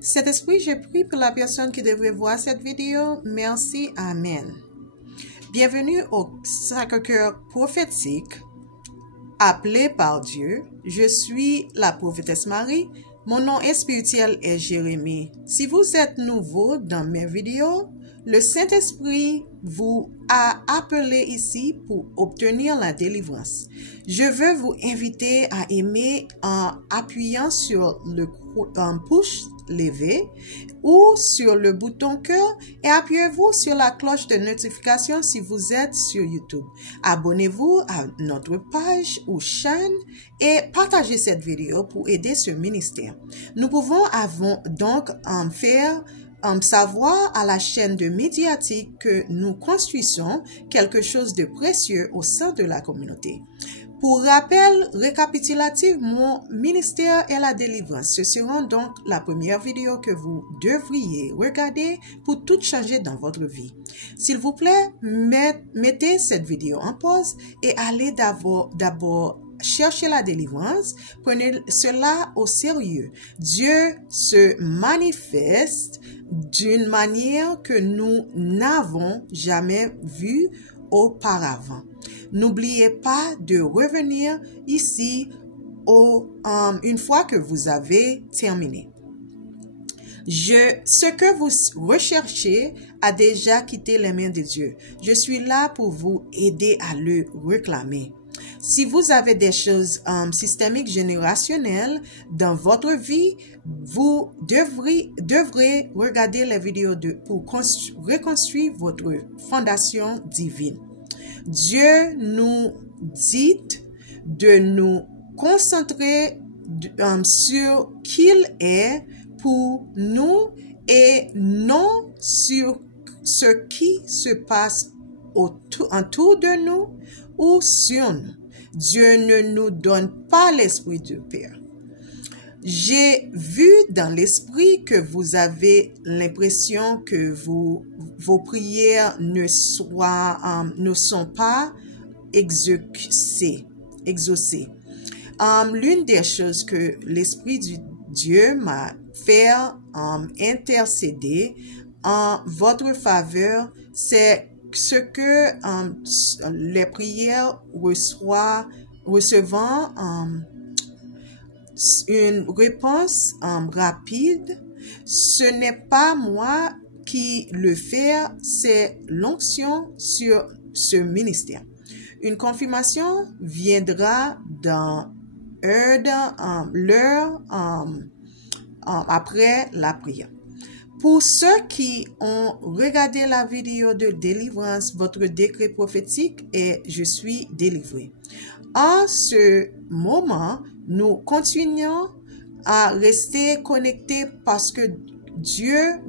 Saint-Esprit, je prie pour la personne qui devrait voir cette vidéo. Merci. Amen. Bienvenue au Sacré-Cœur prophétique, appelé par Dieu. Je suis la prophétesse Marie. Mon nom spirituel est Jérémie. Si vous êtes nouveau dans mes vidéos, le Saint-Esprit vous a appelé ici pour obtenir la délivrance. Je veux vous inviter à aimer en appuyant sur le pouce levé ou sur le bouton cœur et appuyez-vous sur la cloche de notification si vous êtes sur YouTube. Abonnez-vous à notre page ou chaîne et partagez cette vidéo pour aider ce ministère. Nous pouvons donc faire savoir à la chaîne de médiatique que nous construisons quelque chose de précieux au sein de la communauté. Pour rappel récapitulatif, mon ministère est la délivrance. Ce sera donc la première vidéo que vous devriez regarder pour tout changer dans votre vie. S'il vous plaît, mettez cette vidéo en pause et allez d'abord chercher la délivrance. Prenez cela au sérieux. Dieu se manifeste d'une manière que nous n'avons jamais vue auparavant. N'oubliez pas de revenir ici une fois que vous avez terminé. Ce que vous recherchez a déjà quitté les mains de Dieu. Je suis là pour vous aider à le réclamer. Si vous avez des choses systémiques générationnelles dans votre vie, vous devrez regarder les vidéos pour reconstruire votre fondation divine. Dieu nous dit de nous concentrer sur qui il est pour nous et non sur ce qui se passe autour de nous ou sur nous. Dieu ne nous donne pas l'esprit de peur. J'ai vu dans l'esprit que vous avez l'impression que vos prières ne sont pas exaucées. L'une des choses que l'Esprit de Dieu m'a fait intercéder en votre faveur, c'est ce que les prières recevant une réponse rapide. Ce n'est pas moi qui le fais, c'est l'onction sur ce ministère. Une confirmation viendra dans l'heure après la prière. Pour ceux qui ont regardé la vidéo de délivrance, votre décret prophétique est « Je suis délivré ». En ce moment, nous continuons à rester connectés parce que Dieu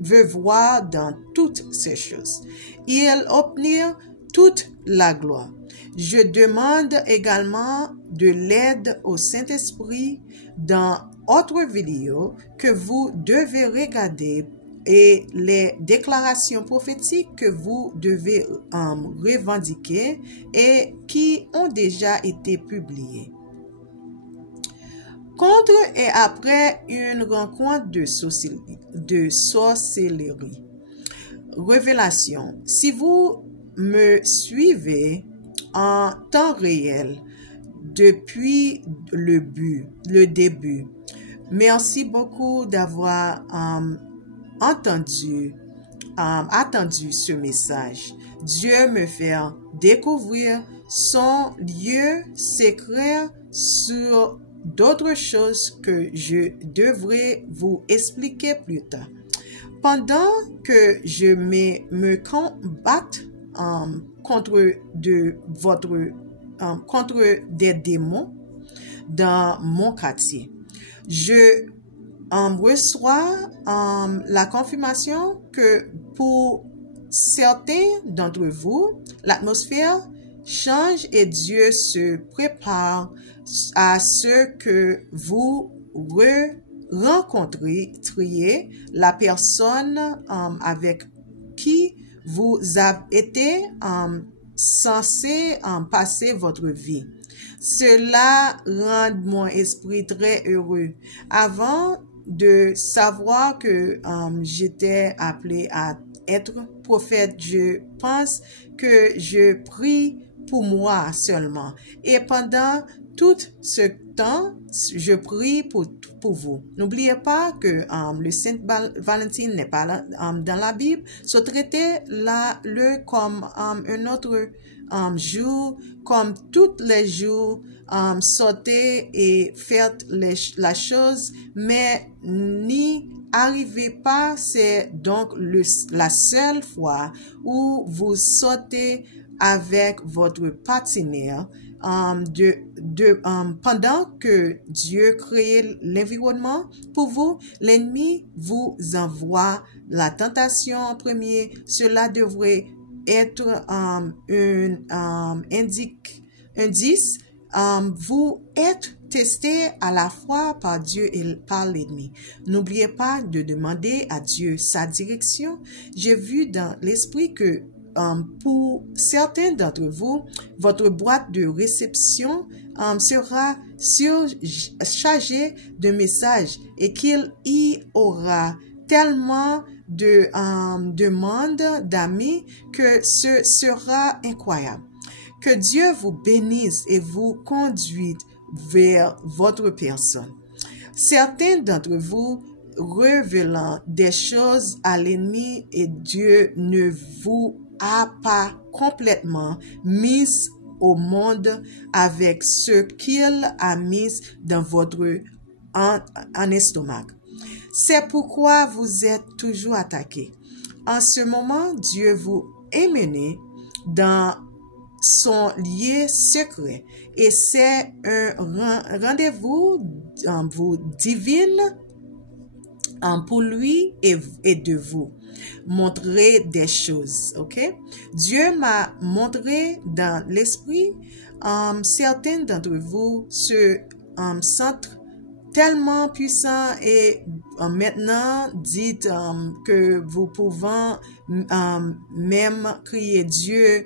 veut voir dans toutes ces choses. Il obtient toute la gloire. Je demande également de l'aide au Saint-Esprit dans autre vidéo que vous devez regarder et les déclarations prophétiques que vous devez revendiquer et qui ont déjà été publiées. Contre et après une rencontre de sorcellerie. Révélation. Si vous me suivez en temps réel depuis le début, merci beaucoup d'avoir attendu ce message. Dieu me fait découvrir son lieu secret sur d'autres choses que je devrais vous expliquer plus tard. Pendant que je me combatte contre des démons dans mon quartier, je reçois la confirmation que pour certains d'entre vous, l'atmosphère change et Dieu se prépare à ce que vous rencontriez la personne avec qui vous avez été censé passer votre vie. Cela rend mon esprit très heureux. Avant de savoir que j'étais appelée à être prophète, je pense que je prie pour moi seulement. Et pendant tout ce temps, je prie pour vous. N'oubliez pas que le Sainte Valentine n'est pas là, dans la Bible. Se traitez le comme un autre jour, comme tous les jours, sautez et faites la chose, mais n'y arrivez pas, c'est donc la seule fois où vous sautez avec votre partenaire pendant que Dieu crée l'environnement pour vous, l'ennemi vous envoie la tentation en premier. Cela devrait être un indice. Vous êtes testé à la fois par Dieu et par l'ennemi. N'oubliez pas de demander à Dieu sa direction. J'ai vu dans l'esprit que pour certains d'entre vous, votre boîte de réception sera surchargée de messages et qu'il y aura tellement de demandes d'amis que ce sera incroyable. Que Dieu vous bénisse et vous conduise vers votre personne. Certains d'entre vous révélant des choses à l'ennemi et Dieu ne vous a pas complètement mis au monde avec ce qu'il a mis dans votre en estomac. C'est pourquoi vous êtes toujours attaqué. En ce moment, Dieu vous emmène dans son lieu secret et c'est un rendez-vous divin pour lui et de vous montrer des choses, ok? Dieu m'a montré dans l'esprit, certains d'entre vous se sentent tellement puissants et maintenant dites que vous pouvez même crier Dieu,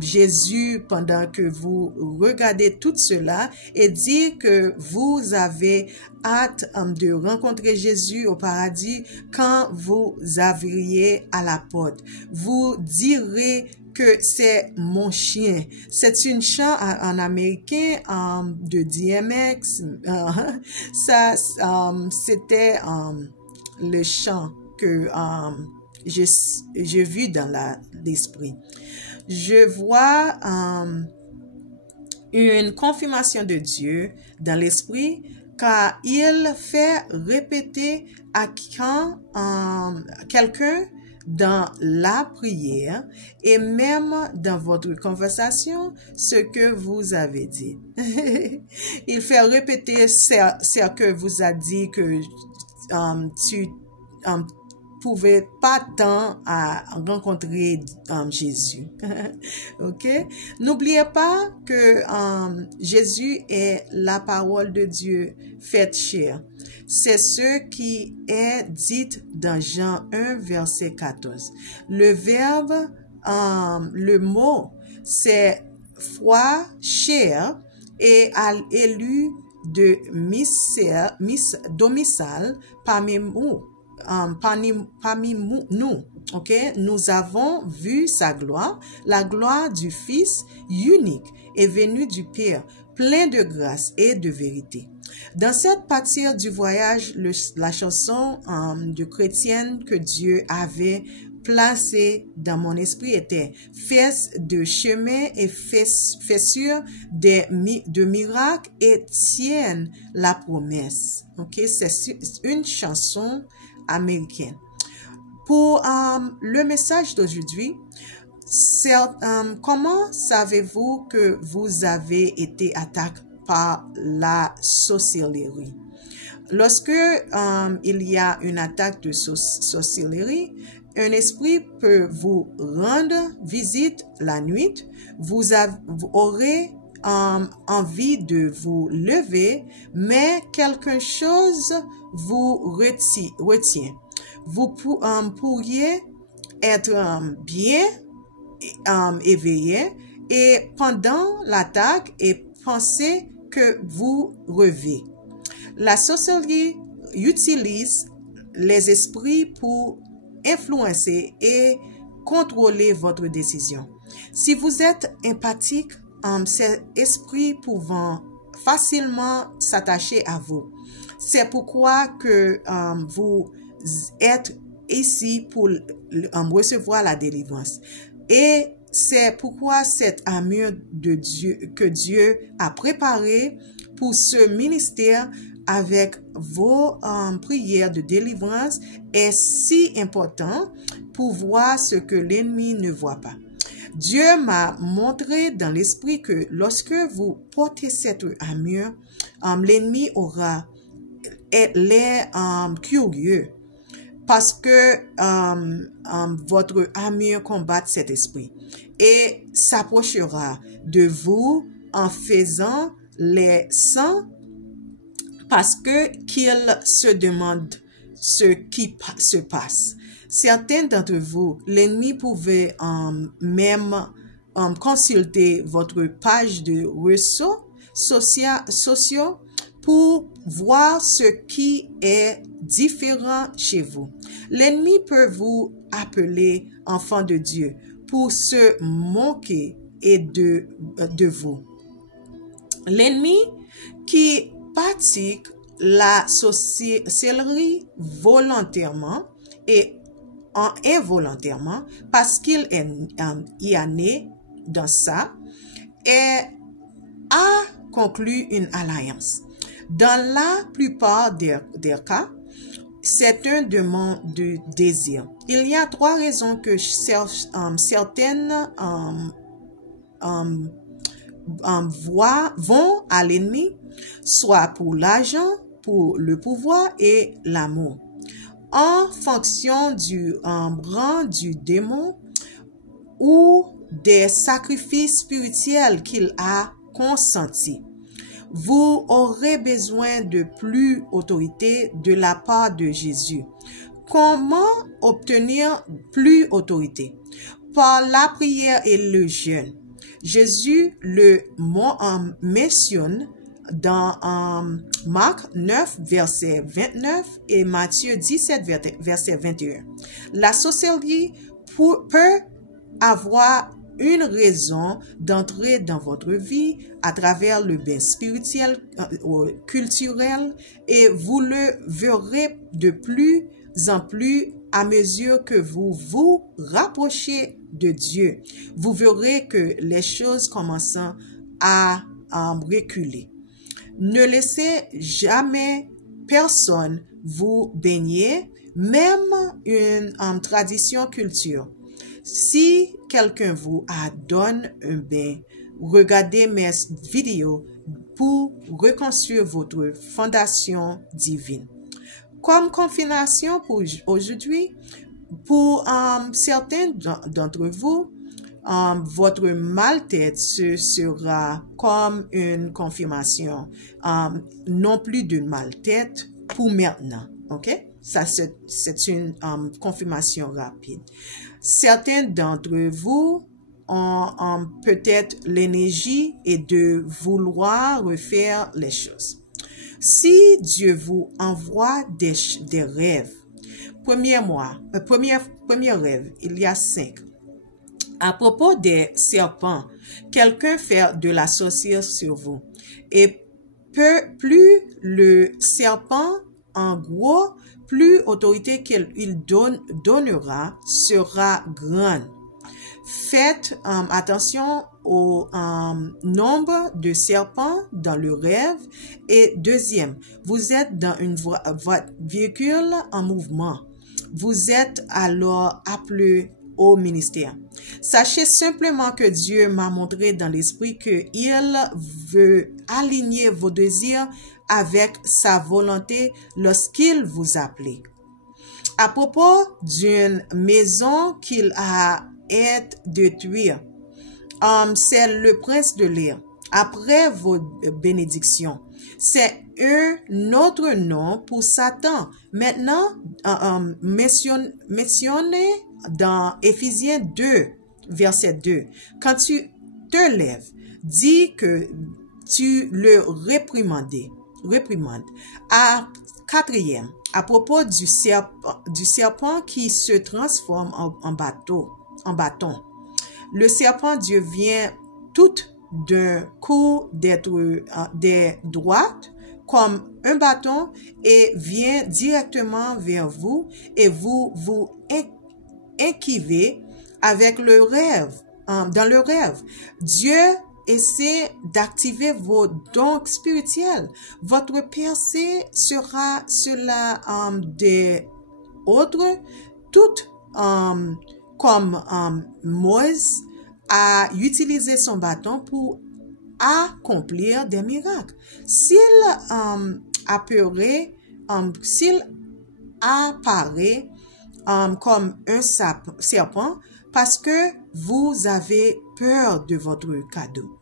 Jésus pendant que vous regardez tout cela et dire que vous avez hâte de rencontrer Jésus au paradis quand vous arriverez à la porte. Vous direz que c'est mon chien. C'est une chant en américain de DMX. Ça, c'était le chant que j'ai vu dans l'esprit. Je vois une confirmation de Dieu dans l'esprit car il fait répéter à quelqu'un dans la prière et même dans votre conversation ce que vous avez dit. Il fait répéter ce que vous a dit que tu pouvez pas tant à rencontrer Jésus. Ok? N'oubliez pas que Jésus est la parole de Dieu faite chair. C'est ce qui est dit dans Jean 1, verset 14. Le verbe, le mot, c'est foi, chair, et à l'élu de domicile parmi nous, ok? Nous avons vu sa gloire, la gloire du Fils unique est venu du Père, plein de grâce et de vérité. Dans cette partie du voyage, la chanson de chrétienne que Dieu avait placée dans mon esprit était « Fais de chemin et fais-sûr de miracles et tienne la promesse ». Ok, c'est une chanson américaine. Pour le message d'aujourd'hui, comment savez-vous que vous avez été attaqué par la sorcellerie? Lorsque il y a une attaque de sorcellerie, un esprit peut vous rendre visite la nuit. Vous aurez envie de vous lever, mais quelque chose vous retient. Vous pourriez être bien éveillé et pendant l'attaque et penser que vous rêvez. La sorcellerie utilise les esprits pour influencer et contrôler votre décision. Si vous êtes empathique, ces esprits pouvant facilement s'attacher à vous. C'est pourquoi que vous êtes ici pour recevoir la délivrance. Et c'est pourquoi cette armure de Dieu que Dieu a préparée pour ce ministère avec vos prières de délivrance est si important pour voir ce que l'ennemi ne voit pas. Dieu m'a montré dans l'esprit que lorsque vous portez cette armure, l'ennemi aura l'air curieux parce que votre armure combat cet esprit et s'approchera de vous en faisant les sangs parce que qu'il se demande ce qui se passe. Certains d'entre vous, l'ennemi pouvait même consulter votre page de réseaux sociaux pour voir ce qui est différent chez vous. L'ennemi peut vous appeler enfant de Dieu pour se moquer et de vous. L'ennemi qui pratique la sorcellerie volontairement et involontairement parce qu'il y a né dans ça et a conclu une alliance. Dans la plupart des cas, c'est un demande de désir. Il y a 3 raisons que certaines vont à l'ennemi, soit pour l'argent, pour le pouvoir et l'amour. En fonction du rang du démon ou des sacrifices spirituels qu'il a consentis. Vous aurez besoin de plus d'autorité de la part de Jésus. Comment obtenir plus d'autorité? Par la prière et le jeûne. Jésus le mentionne dans Marc 9, verset 29 et Matthieu 17, verset 21. La sorcellerie peut avoir une raison d'entrer dans votre vie à travers le bain spirituel ou culturel et vous le verrez de plus en plus à mesure que vous vous rapprochez de Dieu. Vous verrez que les choses commencent à reculer. Ne laissez jamais personne vous baigner, même une tradition culture. Si quelqu'un vous donne un bain, regardez mes vidéos pour reconstruire votre fondation divine. Comme confirmation pour aujourd'hui, pour certains d'entre vous, votre mal-tête sera comme une confirmation, non plus de mal-tête pour maintenant, ok? Ça, c'est une confirmation rapide. Certains d'entre vous ont peut-être l'énergie et de vouloir refaire les choses. Si Dieu vous envoie des rêves, premier rêve, il y a 5. À propos des serpents, quelqu'un fait de la sorcière sur vous. Et plus le serpent, en gros, plus autorité qu'il donnera sera grande. Faites attention au nombre de serpents dans le rêve. Et deuxième, vous êtes dans une véhicule en mouvement. Vous êtes alors appelé au ministère. Sachez simplement que Dieu m'a montré dans l'esprit qu'il veut aligner vos désirs avec sa volonté lorsqu'il vous appelle. À propos d'une maison qu'il a été détruite, c'est le prince de l'air. Après vos bénédictions, c'est un autre nom pour Satan. Maintenant, mentionné dans Éphésiens 2, verset 2. Quand tu te lèves, dis que tu le réprimandes. Quatrième, à propos du serpent qui se transforme en bâton. Le serpent devient tout d'un coup des droites comme un bâton et vient directement vers vous et vous inquivez avec le rêve. Dans le rêve, Dieu essaie d'activer vos dons spirituels. Votre pensée sera cela des autres, tout comme Moïse a utilisé son bâton pour accomplir des miracles. S'il apparaît comme un serpent, parce que vous avez peur de votre cadeau.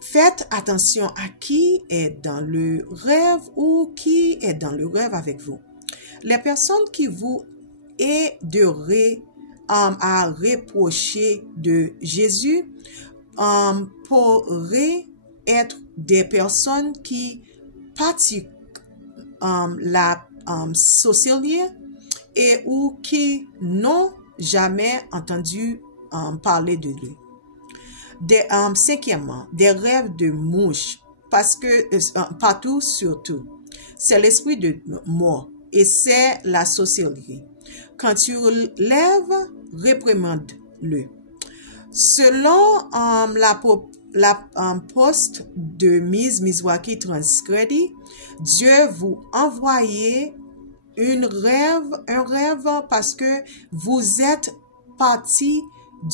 Faites attention à qui est dans le rêve ou qui est dans le rêve avec vous. Les personnes qui vous aideraient à reprocher de Jésus pourraient être des personnes qui pratiquent la sorcellerie et ou qui n'ont jamais entendu parler de lui. Cinquièmement, des rêves de mouche, parce que partout surtout, c'est l'esprit de mort et c'est la sorcellerie. Quand tu lèves, réprimande-le. Selon la poste de Mizwaki Transcredi, Dieu vous envoyait un rêve parce que vous êtes parti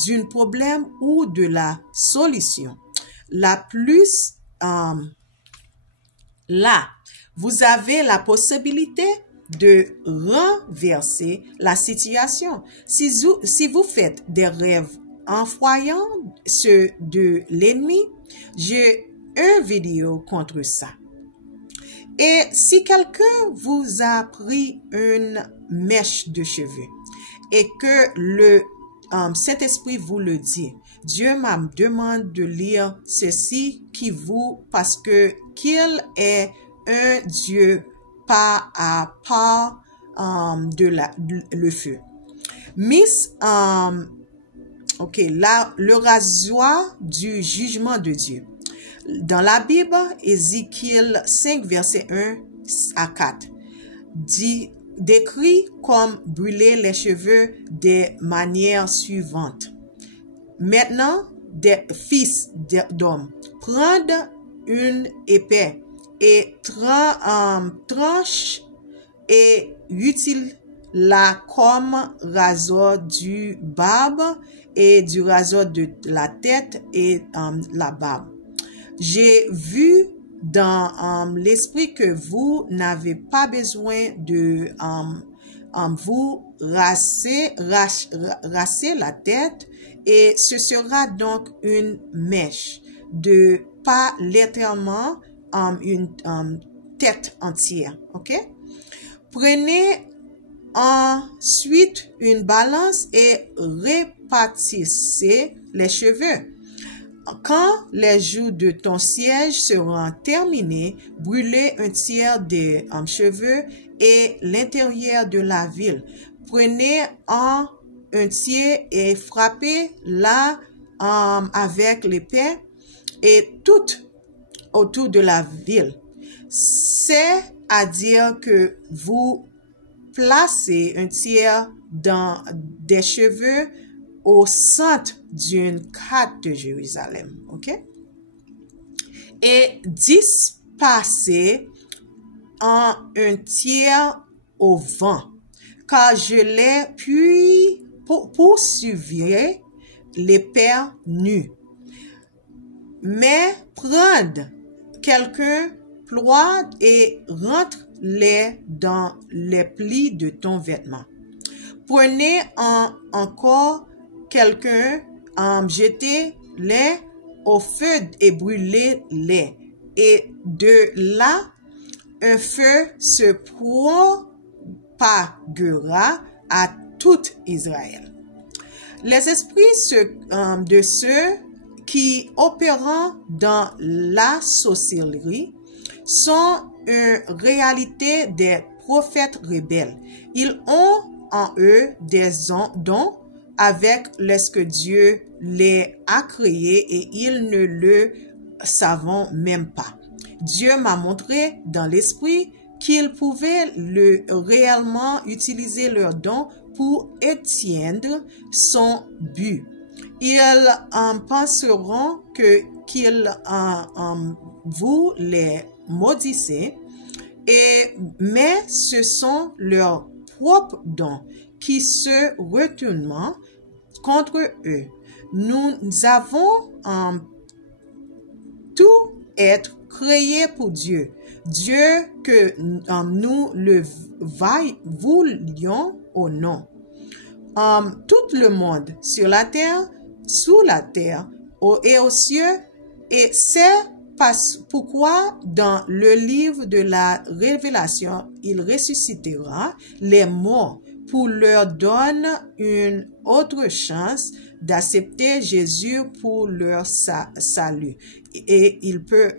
d'un problème ou de la solution. Là, vous avez la possibilité de renverser la situation. Si vous faites des rêves en voyant ceux de l'ennemi, j'ai une vidéo contre ça. Et si quelqu'un vous a pris une mèche de cheveux et que le Saint-Esprit vous le dit, Dieu m'a demandé de lire ceci parce que qu'il est un Dieu pas à part le feu. Le rasoir du jugement de Dieu. Dans la Bible, Ézéchiel 5, verset 1 à 4, décrit comme brûler les cheveux des manières suivantes. Maintenant, des fils d'hommes, prendre une épée et tranche et utilise-la comme rasoir du barbe et du rasoir de la tête et la barbe. J'ai vu dans l'esprit que vous n'avez pas besoin de vous raser la tête et ce sera donc une mèche de pas littéralement une tête entière. Ok? Prenez ensuite une balance et répartissez les cheveux. Quand les jours de ton siège seront terminés, brûlez un tiers des cheveux et l'intérieur de la ville. Prenez un tiers et frappez-la avec l'épée et tout autour de la ville. C'est-à-dire que vous placez un tiers dans des cheveux au centre d'une carte de Jérusalem, ok? Et dispersez en un tiers au vent, car je l'ai puis poursuivre les pères nus. Mais prendre quelqu'un ploie et rentre-les dans les plis de ton vêtement. Prenez encore quelqu'un, jetez-les au feu et brûlez-les. Et de là, un feu se propagera à tout Israël. Les esprits de ceux qui opèrent dans la sorcellerie sont une réalité des prophètes rebelles. Ils ont en eux des dons avec ce que Dieu les a créés et ils ne le savent même pas. Dieu m'a montré dans l'esprit qu'ils pouvaient réellement utiliser leurs dons pour atteindre son but. Ils penseront qu'ils vous les maudissez, mais ce sont leurs propres dons qui se retournent contre eux. Nous avons tout être créé pour Dieu. Dieu que nous le voulions ou non. Tout le monde sur la terre, sous la terre et aux cieux, et c'est pourquoi dans le livre de la Révélation, il ressuscitera les morts pour leur donner une autre chance d'accepter Jésus pour leur salut. Et il peut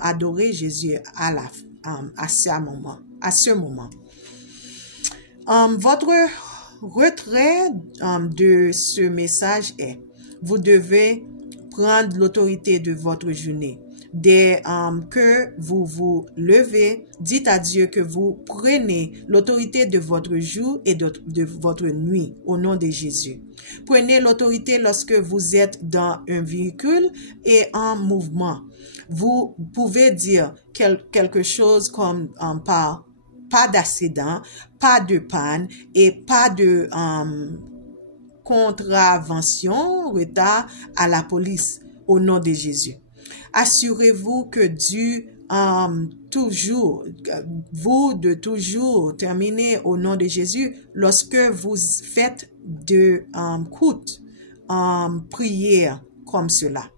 adorer Jésus à ce moment. Votre retrait de ce message est: vous devez prendre l'autorité de votre journée. Dès que vous vous levez, dites à Dieu que vous prenez l'autorité de votre jour et de votre nuit au nom de Jésus. Prenez l'autorité lorsque vous êtes dans un véhicule et en mouvement. Vous pouvez dire quelque chose comme pas d'accident, pas de panne et pas de contravention, retard à la police au nom de Jésus. Assurez-vous que Dieu de toujours terminer au nom de Jésus lorsque vous faites de courtes prières comme cela.